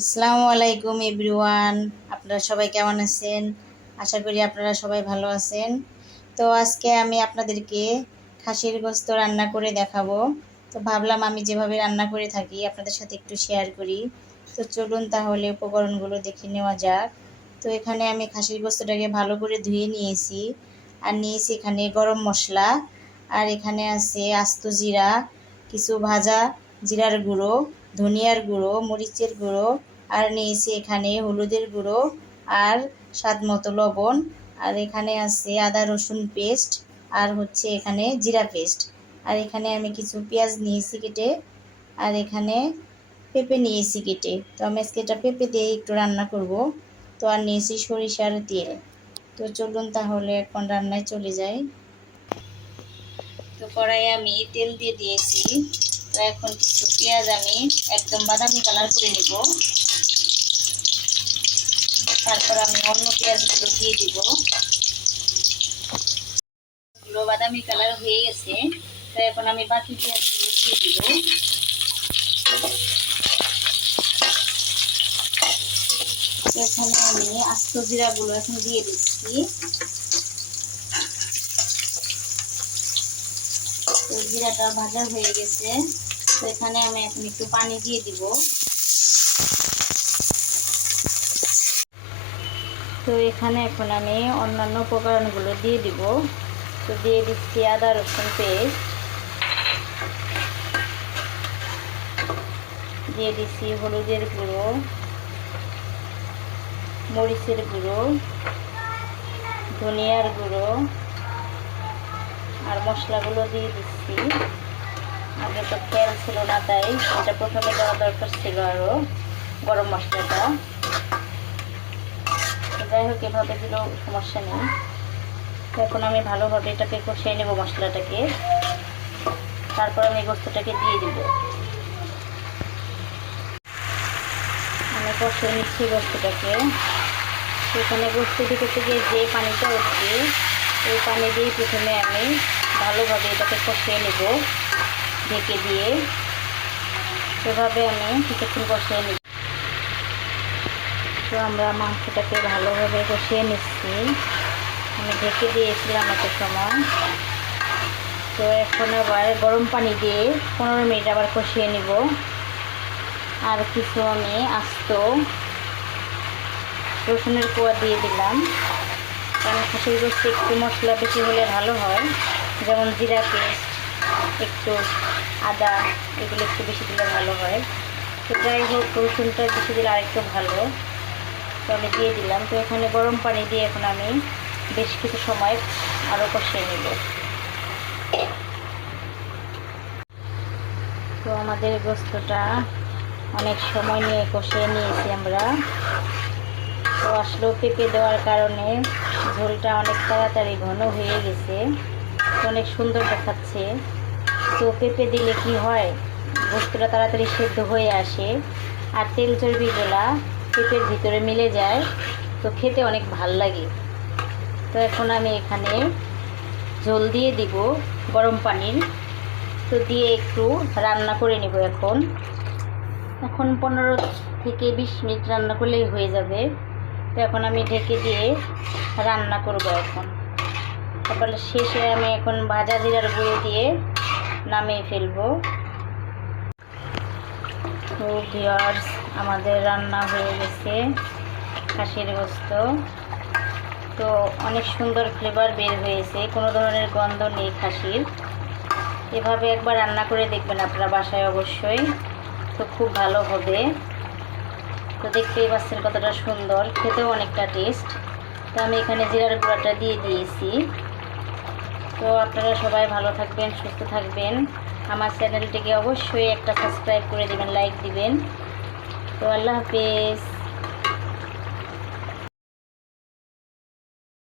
আসসালামু আলাইকুম এভরিওয়ান। আপনারা সবাই কেমন আছেন? আশা করি আপনারা সবাই ভালো আছেন। তো আজকে আমি আপনাদেরকে খাসির গোশত রান্না করে দেখাবো। তো ভাবলাম আমি যেভাবে রান্না করে থাকি আপনাদের সাথে একটু শেয়ার করি। তো চলুন তাহলে উপকরণগুলো দেখে নেওয়া যাক। তো এখানে আমি খাসির গোশতটাকে ভালো করে ধুয়ে নিয়েছি, আর নিয়েছি এখানে গরম মশলা, আর এখানে আছে আস্ত জিরা, কিছু ভাজা জিরার গুঁড়ো, ধনিয়ার গুঁড়ো, মরিচের গুঁড়ো, আর নিয়েছি এখানে হলুদের গুঁড়ো, আর স্বাদ মতো লবণ, আর এখানে আছে আদা রসুন পেস্ট, আর হচ্ছে এখানে জিরা পেস্ট, আর এখানে আমি কিছু পেঁয়াজ নিয়েছি কেটে, আর এখানে পেঁপে নিয়েছি কেটে। তো আমি আজকে এটা পেঁপে দিয়ে একটু রান্না করব। তো আর নিয়েছি সরিষার তেল। তো চলুন তাহলে এখন রান্নায় চলে যাই। তো কড়াইয়ে আমি তেল দিয়ে দিয়েছি। তো এখন কিছু পেঁয়াজ আমি একদম বাদামি কালার করে নিব। তারপর আমি অন্য পেঁয়াজগুলো দিয়ে দিব। এগুলো বাদামি কালার হয়ে গেছে। তো এখন আমি বাকি পেঁয়াজগুলো দিয়ে দিব। তো এখানে আমি আস্ত জিরাগুলো এখন দিয়ে দিচ্ছি। তো জিরাটা ভাজা হয়ে গেছে। তো এখানে আমি এখন একটু পানি দিয়ে দিব। তো এখানে এখন আমি অন্যান্য উপকরণগুলো দিয়ে দিব। তো দিয়ে দিচ্ছি আদা রসুন পেস্ট, দিয়ে দিচ্ছি হলুদের গুঁড়ো, মরিচের গুঁড়ো, ধনিয়ার গুঁড়ো, আর মশলাগুলো দিয়ে দিচ্ছি। আগে তো তেল ছিল না, তাই এটা প্রথমে দেওয়া দরকার ছিল আরও, গরম মশলাটা। যাই হোক, এভাবে দিলেও সমস্যা নেই। এখন আমি ভালোভাবে এটাকে কষিয়ে নেব মশলাটাকে। তারপর আমি গোস্তটাকে দিয়ে দিব। আমি কষিয়ে নিচ্ছি গোস্তটাকে। সেখানে গোস্ত ঢুকতে গিয়ে যে পানিটা উঠবে, এই পানি দিয়ে প্রথমে আমি ভালোভাবে এটাকে কষিয়ে নেব ঢেকে দিয়ে। সেভাবে আমি কিছুক্ষণ কষিয়ে নিব। তো আমরা মাংসটাকে ভালোভাবে কষিয়ে নিচ্ছি। আমি ঢেকে দিয়েছিলাম একটা সময়। তো এখন আবার গরম পানি দিয়ে 15 মিনিট আবার কষিয়ে নিব। আর কিছু আমি আস্ত রসুনের কোয়া দিয়ে দিলাম, কারণ খাসির গোস্তে একটু মশলা বেশি হলে ভালো হয়। যেমন জিরা পেস্ট, একটু আদা, এগুলো একটু বেশি দিলে ভালো হয়। তো যাই হোক, রসুনটা বেশি দিলে আরেকটু ভালো। তো আমি দিয়ে দিলাম। তো এখানে গরম পানি দিয়ে এখন আমি বেশ কিছু সময় আরও কষিয়ে নেব। তো আমাদের গোস্তটা অনেক সময় নিয়ে কষিয়ে নিয়েছি আমরা। তো আসলেও পেঁপে দেওয়ার কারণে ঝোলটা অনেক তাড়াতাড়ি ঘন হয়ে গেছে, অনেক সুন্দর দেখাচ্ছে। তো পেঁপে দিলে কি হয়, গোস্তটা তাড়াতাড়ি সেদ্ধ হয়ে আসে, আর তেল চর্বিগুলা পেঁপের ভিতরে মিলে যায়। তো খেতে অনেক ভাল লাগে। তো এখন আমি এখানে ঝোল দিয়ে দিব গরম পানির। তো দিয়ে একটু রান্না করে নেব। এখন 15 থেকে 20 মিনিট রান্না করলেই হয়ে যাবে। তো এখন আমি ঢেকে দিয়ে রান্না করব। তারপরে শেষে আমি এখন ভাজা জিরার গুঁড়ো দিয়ে নামিয়ে ফেলবো। তো ভিউয়ার্স, আমাদের রান্না হয়ে গেছে খাসির গোস্ত। তো অনেক সুন্দর ফ্লেভার বের হয়েছে, কোনো ধরনের গন্ধ নেই খাসির। এভাবে একবার রান্না করে দেখবেন আপনারা বাসায় অবশ্যই। তো খুব ভালো হবে। তো দেখতেই পাচ্ছেন কতটা সুন্দর, খেতেও অনেকটা টেস্ট। তো আমি এখানে জিরার গুঁড়াটা দিয়ে দিয়েছি। তো আপনারা সবাই ভালো থাকবেন, সুস্থ থাকবেন। আমার চ্যানেলটিকে অবশ্যই একটা সাবস্ক্রাইব করে দেবেন, লাইক দিবেন। তো আল্লাহ হাফেজ।